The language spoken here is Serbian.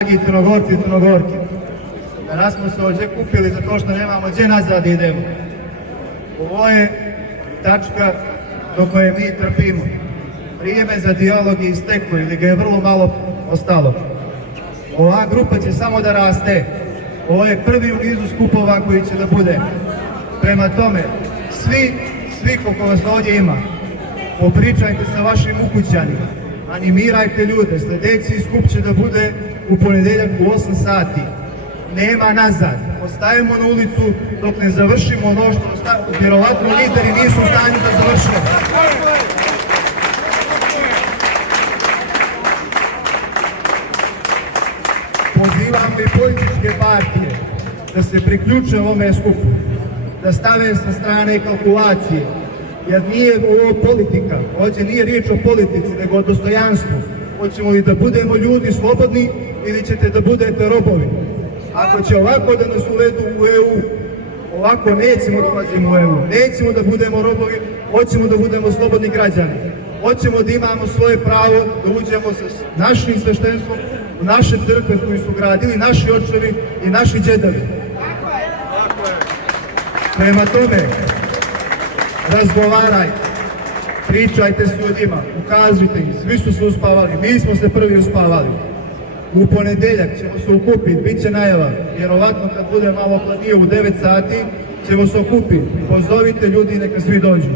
Dragi Crnogorci i Crnogorke, danas smo se ovdje kupili zato što nemamo gdje nazad idemo. Ovo je tačka do koje mi trpimo. Vrijeme za dijalog je isteklo ili ga je vrlo malo ostalo. Ova grupa će samo da raste. Ovo je prvi u nizu skupova koji će da bude. Prema tome, svi koliko vas ovdje ima, popričajte sa vašim ukućanima, animirajte ljude. Sljedeći skup će da bude u ponedeljak u 8 sati. Nema nazad. Ostajemo na ulicu dok ne završimo ono što vjerovatno lideri nisu u stanju da završe. Pozivamo i političke partije da se priključe ovome skupu, da stave sa strane kalkulacije, jer nije ovo politika, ovdje nije riječ o politici, nego o dostojanstvu. Hoćemo li da budemo ljudi slobodni ili ćete da budete robovi? Ako će ovako da nas uvedu u EU, ovako nećemo da ulazimo u EU, nećemo da budemo robovi, hoćemo da budemo slobodni građani. Hoćemo da imamo svoje pravo da uđemo sa našim sveštenstvom u naše crkve koje su gradili naši očevi i naši djedovi. Prema tome, razgovarajte, pričajte s ljudima, ukazujte im, svi su se uspavali, mi smo se prvi uspavali. U ponedeljak ćemo se okupiti, bit će najava, vjerovatno kad bude malo hladnije u 9 sati ćemo se okupiti. Pozovite ljudi i neka svi dođu.